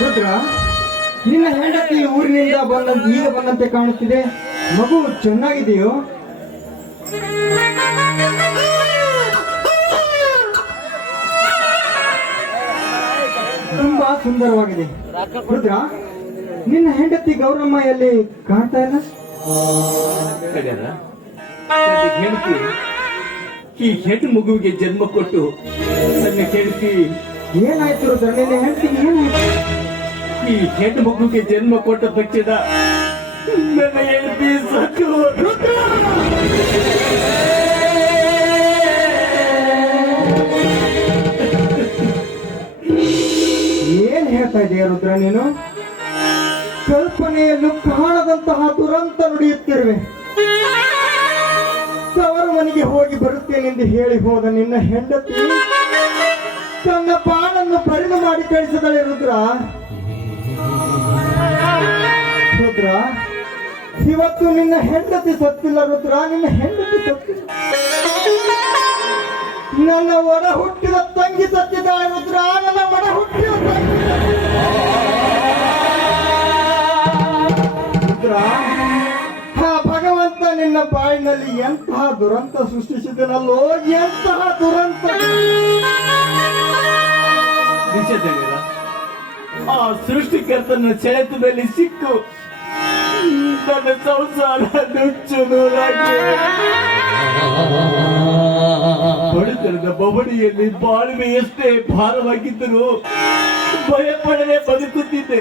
ರುದ್ರ, ನಿನ್ನ ಹೆಂಡತಿ ಊರಿನಿಂದ ಈಗ ಬಂದಂತೆ ಕಾಣುತ್ತಿದೆ. ಮಗು ಚೆನ್ನಾಗಿದೆಯೋ? ತುಂಬಾ ಸುಂದರವಾಗಿದೆ. ರುದ್ರ, ನಿನ್ನ ಹೆಂಡತಿ ಗೌರಮ್ಮ ಎಲ್ಲಿ ಕಾಣ್ತಾ ಇಲ್ಲ? ಹೆಂಡತಿ ಈ ಹೆಣ್ಣು ಮಗುವಿಗೆ ಜನ್ಮ ಕೊಟ್ಟು ನನ್ನ ಹೆಂಡತಿ ಏನಾಯ್ತು ರುದ್ರ? ನಿನ್ನ ಹೆಂಡತಿ ಏನಾಯ್ತು? ಈ ಹೆಣ್ಣು ಮಗುವಿಗೆ ಜನ್ಮ ಕೊಟ್ಟ ತಕ್ಷಣ ನನ್ನ ಹೆಂಡತಿ ಸತ್ತು ಹೋದ್ರು. ಏನ್ ಹೇಳ್ತಾ ಇದೀಯ ರುದ್ರ ನೀನು? ಕಲ್ಪನೆಯನ್ನು ಕಾಣದಂತಹ ದುರಂತ ನುಡಿಯುತ್ತಿರುವೆ. ತವರು ಮನೆಗೆ ಹೋಗಿ ಬರುತ್ತೇನೆಂದು ಹೇಳಿ ಹೋದ ನಿನ್ನ ಹೆಂಡತಿ ತನ್ನ ಪಾಳನ್ನು ಪರಿದು ಮಾಡಿ ಕಳಿಸಿದಳೆ. ರುದ್ರ, ಇವತ್ತು ನಿನ್ನ ಹೆಂಡತಿ ಸತ್ತಿಲ್ಲ ರುದ್ರ, ನಿನ್ನ ಹೆಂಡತಿ ಸತ್ತಿಲ್ಲ. ನನ್ನ ಒಡ ಹುಟ್ಟಿದ ತಂಗಿ ಸತ್ತಿದ್ದಾಳೆ ರುದ್ರ, ನನ್ನ ಒಡ ಹುಟ್ಟಿದ ತಂಗಿ. ರುದ್ರ, ಆ ಭಗವಂತ ನಿನ್ನ ಬಾಯಿನಲ್ಲಿ ಎಂತಹ ದುರಂತ ಸೃಷ್ಟಿಸಿದನಲ್ಲೋ, ಎಂತಹ ದುರಂತ. ನಿಜ, ಆ ಸೃಷ್ಟಿಕರ್ತನ ಸೆಳೆತದಲ್ಲಿ ಸಿಕ್ಕು ನನ್ನ ಸಂಸಾರ ನುಚ್ಚು ನೂರಾಗಿದೆ. ಬಡತನದ ಬವಡಿಯಲ್ಲಿ ಬಾಳ್ವೆ ಎಷ್ಟೇ ಭಾರವಾಗಿದ್ದರೂ ಭಯ ಪಡದೆ ಬದುಕುತ್ತಿದ್ದೆ.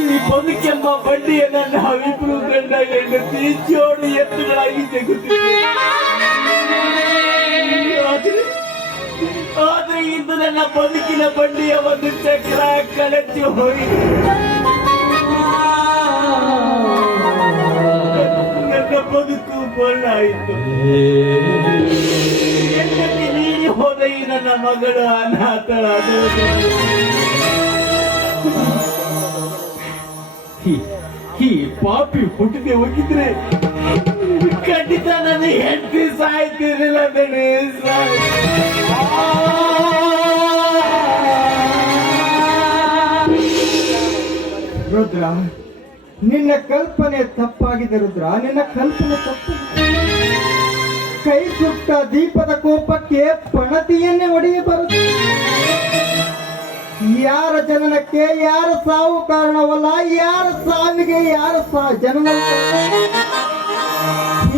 ಈ ಬದುಕೆಂಬ ಬಂಡಿಯನ್ನು ನಾವಿಬ್ರು ಗಂಡ ಹೆಂಡತಿ ಜೋಡು ಎತ್ತುಗಳಾಗಿ ಜಗುತ್ತಿದ್ದೆ. ಆದ್ರೆ ಇಂದು ನನ್ನ ಬದುಕಿನ ಬಂಡಿಯ ಒಂದು ಚಕ್ರ ಕಳಚಿ ಹೋಗಿದೆ. ನನ್ನ ಬದುಕು ಬಳ್ಳಾಯಿತು. ಹೆಂಡತಿ ನೀಡಿ ಹೋದ ಈ ನನ್ನ ಮಗಳು ಅನಾಥಳಾದ. ಈ ಪಾಪಿ ಹುಟ್ಟಿದೆ ಹೋಗಿದ್ರೆ ಖಂಡಿತ ನನ್ನ ಹೆಂಡತಿ ಸಾಯ್ತಿರಲಿಲ್ಲ. ರುದ್ರ, ನಿನ್ನ ಕಲ್ಪನೆ ತಪ್ಪಾಗಿದೆ ರುದ್ರ, ನಿನ್ನ ಕಲ್ಪನೆ ತಪ್ಪು. ಕೈ ಸುಟ್ಟ ದೀಪದ ಕೋಪಕ್ಕೆ ಪಣತಿಯನ್ನೇ ಒಡೆಯಬಾರದು. ಯಾರ ಜನನಕ್ಕೆ ಯಾರ ಸಾವು ಕಾರಣವಲ್ಲ, ಯಾರ ಸಾವಿಗೆ ಯಾರ ಜನನ.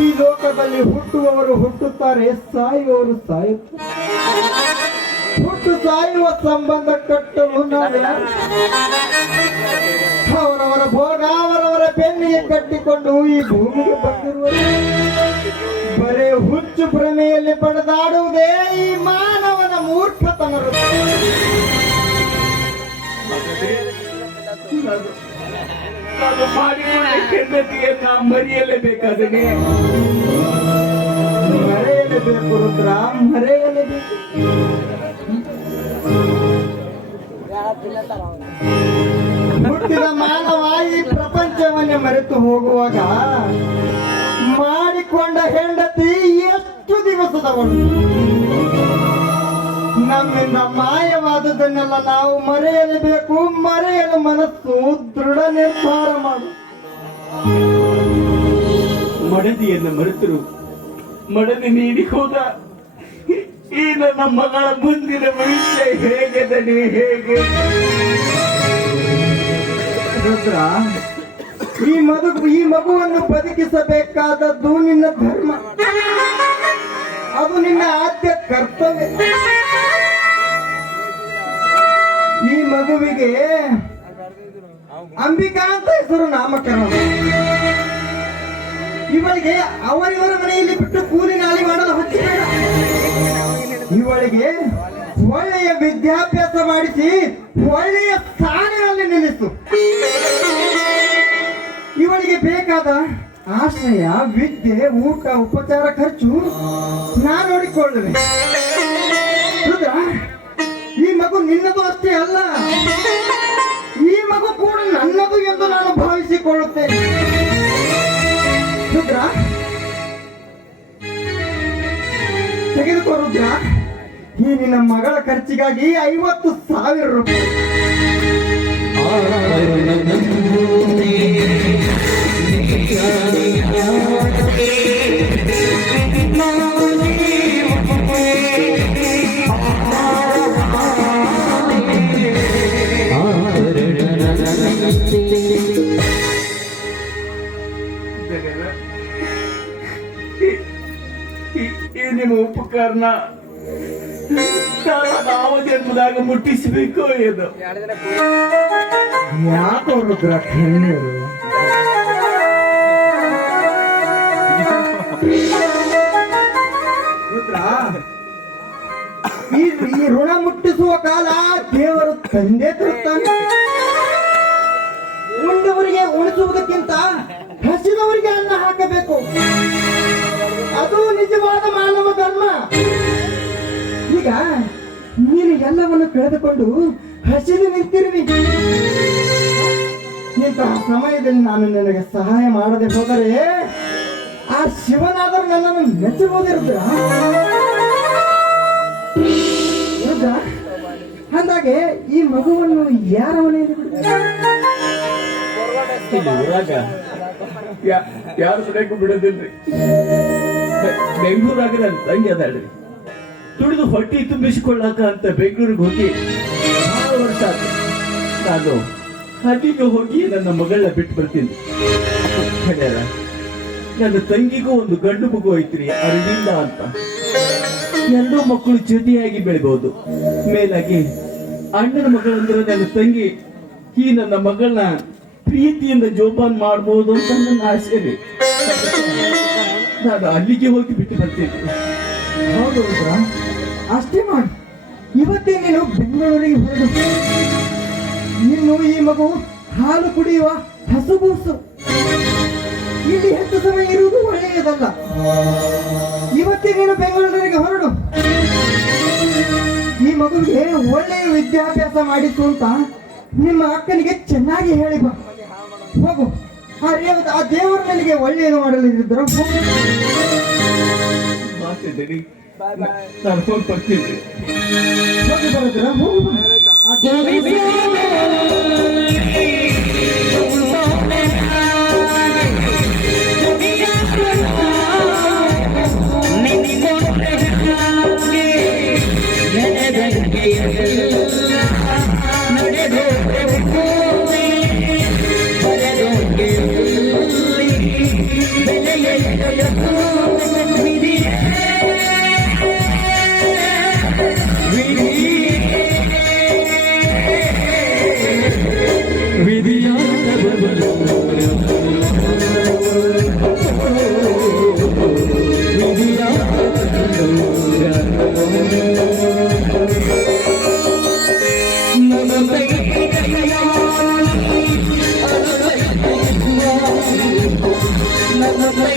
ಈ ಲೋಕದಲ್ಲಿ ಹುಟ್ಟುವವರು ಹುಟ್ಟುತ್ತಾರೆ, ಸಾಯುವವರು ಸಾಯುತ್ತಾರೆ. ಹುಟ್ಟು ಸಾಯುವ ಸಂಬಂಧ ಕಟ್ಟಲು ನಾವು ಅವರವರ ಭೋಗ ಅವರವರ ಬೆನ್ನಿಗೆ ಕಟ್ಟಿಕೊಂಡು ಈ ಭೂಮಿಗೆ ಬಂದಿರುವರು. ಬರೇ ಹುಚ್ಚು ಭ್ರಮೆಯಲ್ಲಿ ಪಡೆದಾಡುವುದೇ ಈ ಮಾನವನ ಮೂರ್ಖತನ. ನಾನು ಮಾಡಿಕೊಂಡ ಹೆಂಡತಿಯನ್ನ ಮರೆಯಲೇಬೇಕಾದರೆ ಮರೆಯಲೇಬೇಕು ರುದ್ರ, ಮರೆಯಲೇಬೇಕು. ಹುಟ್ಟಿದ ಮಾನವ ಈ ಪ್ರಪಂಚವನ್ನೇ ಮರೆತು ಹೋಗುವಾಗ ಮಾಡಿಕೊಂಡ ಹೆಂಡತಿ ಎಷ್ಟು ದಿವಸದವಳು. ನಮ್ಮಿಂದ ಮಾಯವಾದುದನ್ನೆಲ್ಲ ನಾವು ಮರೆಯಲೇಬೇಕು. ಮರೆಯಲು ಮನಸ್ಸು ದೃಢ ನಿರ್ಧಾರ ಮಾಡು. ಮಡದಿಯನ್ನು ಮರೆತರು ಮಡದಿ ನೀಡಿ ಹೋದ ಈ ನನ್ನ ಮಗಳ ಮುಂದಿನ ಭವಿಷ್ಯ ಹೇಗೆ ದಣಿ, ಹೇಗೆ? ರುದ್ರ, ಈ ಮಗುವನ್ನು ಬದುಕಿಸಬೇಕಾದದ್ದು ನಿನ್ನ ಧರ್ಮ, ಅದು ನಿನ್ನ ಆದ್ಯ ಕರ್ತವ್ಯ. ಈ ಮಗುವಿಗೆ ಅಂಬಿಕಾ ಅಂತ ಹೆಸರು ನಾಮಕರಣ. ಇವಳಿಗೆ ಅವರಿವರ ಮನೆಯಲ್ಲಿ ಬಿಟ್ಟು ಕೂಲಿ ನಾಲಿ ಮಾಡಲು ಹುಟ್ಟಿಬೇಡ. ಇವಳಿಗೆ ಒಳ್ಳೆಯ ವಿದ್ಯಾಭ್ಯಾಸ ಮಾಡಿಸಿ ಒಳ್ಳೆಯ ಸ್ಥಾನದಲ್ಲಿ ನಿಲ್ಲಿಸು. ಇವಳಿಗೆ ಬೇಕಾದ ಆಶ್ರಯ, ವಿದ್ಯೆ, ಊಟ, ಉಪಚಾರ ಖರ್ಚು ನಾನು ನೋಡಿಕೊಳ್ಳುವೆ. ರುದ್ರ, ಈ ಮಗು ನಿನ್ನದು ಅಷ್ಟೇ ಅಲ್ಲ, ಈ ಮಗು ಕೂಡ ನನ್ನದು ಎಂದು ನಾನು ಭಾವಿಸಿಕೊಳ್ಳುತ್ತೇನೆ. ರುದ್ರ, ತೆಗೆದುಕೋ ರುದ್ರ. ಈ ನಿನ್ನ ಮಗಳ ಖರ್ಚಿಗಾಗಿ 50,000 ರೂಪಾಯಿ. ಈ ನಿಮ್ಮ ಉಪಕರಣ ಯಾವ ಜನ್ಮದಾಗ ಮುಟ್ಟಿಸಬೇಕು ಏನು? ಯಾಕೋ ರುದ್ರ ಕಣ್ಣೀರು? ರುದ್ರ, ಈ ಋಣ ಮುಟ್ಟಿಸುವ ಕಾಲ ದೇವರು ತಂದೆ ತರುತ್ತಾನೆ. ಉಂಡವರಿಗೆ ಉಣಿಸುವುದಕ್ಕಿಂತ ಹಸಿದವರಿಗೆ ಅನ್ನ ಹಾಕಬೇಕು. ಅದು ನಿಜವಾದ ಮಾನವ ಧರ್ಮ. ಈಗ ನೀನು ಎಲ್ಲವನ್ನು ಕಳೆದುಕೊಂಡು ಹಸಿದು ನಿಂತಿರುವಿ. ಇಂತಹ ಸಮಯದಲ್ಲಿ ನಾನು ನಿನಗೆ ಸಹಾಯ ಮಾಡದೆ ಹೋದರೆ ಆ ಶಿವನಾದರೂ ನನ್ನನ್ನು ಮೆಚ್ಚಬಹುದಿರುತ್ತ. ಅಂದಾಗೆ ಈ ಮಗುವನ್ನು ಯಾರ ಮನೆಯಲ್ಲಿ ಯಾರು ಸರಿಯಾಗಿ ಬಿಡೋದಿಲ್ರಿ. ಬೆಂಗಳೂರಾಗ ನನ್ನ ತಂಗಿ ಅದಾಳ್ರಿ. ದುಡಿದು ಹೊಟ್ಟಿ ತುಂಬಿಸಿಕೊಳ್ಳಾಕ ಅಂತ ಬೆಂಗಳೂರಿಗೆ ಹೋಗಿ 6 ವರ್ಷ ಆಯ್ತು. ನಾನು ಅಲ್ಲಿಗೆ ಹೋಗಿ ನನ್ನ ಮಗಳನ್ನ ಬಿಟ್ಟು ಬರ್ತೀನಿ. ಹೇಳ್ಯಾರ ನನ್ನ ತಂಗಿಗೂ ಒಂದು ಗಂಡು ಮಗು ಐತ್ರಿ, ಅರವಿಂದ ಅಂತ. 2 ಮಕ್ಕಳು ಜೊತೆಯಾಗಿ ಬೆಳಿಬಹುದು. ಮೇಲಾಗಿ ಅಣ್ಣನ ಮಗಳಂದ್ರೆ ನನ್ನ ತಂಗಿ ಈ ನನ್ನ ಮಗಳನ್ನ ಪ್ರೀತಿಯಿಂದ ಜೋಪಾನ ಮಾಡಬಹುದು ಅಂತ ನನ್ನ ಆಸೆ ರೀ. ನಾನು ಅಲ್ಲಿಗೆ ಹೋಗಿ ಬಿಟ್ಟು ಬರ್ತೀನಿ. ಹೌದು ರುದ್ರ, ಅಷ್ಟೇ ಮಾಡಿ. ಇವತ್ತೇ ನೀನು ಬೆಂಗಳೂರಿಗೆ ಹೊರಡು. ಇನ್ನು ಈ ಮಗು ಹಾಲು ಕುಡಿಯುವ ಹಸುಗೂಸು. ಇಲ್ಲಿ ಹೆಚ್ಚು ಸಮಯ ಇರುವುದು ಒಳ್ಳೆಯದಲ್ಲ. ಇವತ್ತೇ ನೀನು ಬೆಂಗಳೂರಿಗೆ ಹೊರಡು. ಈ ಮಗುವಿಗೆ ಒಳ್ಳೆಯ ವಿದ್ಯಾಭ್ಯಾಸ ಮಾಡಿತು ಅಂತ ನಿಮ್ಮ ಅಕ್ಕನಿಗೆ ಚೆನ್ನಾಗಿ ಹೇಳಿ ಬಾ. ಹೋಗು. ಆ ದೇವರು ನನಗೆ ಒಳ್ಳೆಯದು ಮಾಡಲಿದ್ದರು. ಮಾತಿದ್ದೀರಿ, ನಾನು ಹೋಗಿ ಬರ್ತೀನಿ. ಹೋಗಿ ಬರೋದ್ರ? ಹೋಗು. Namaste.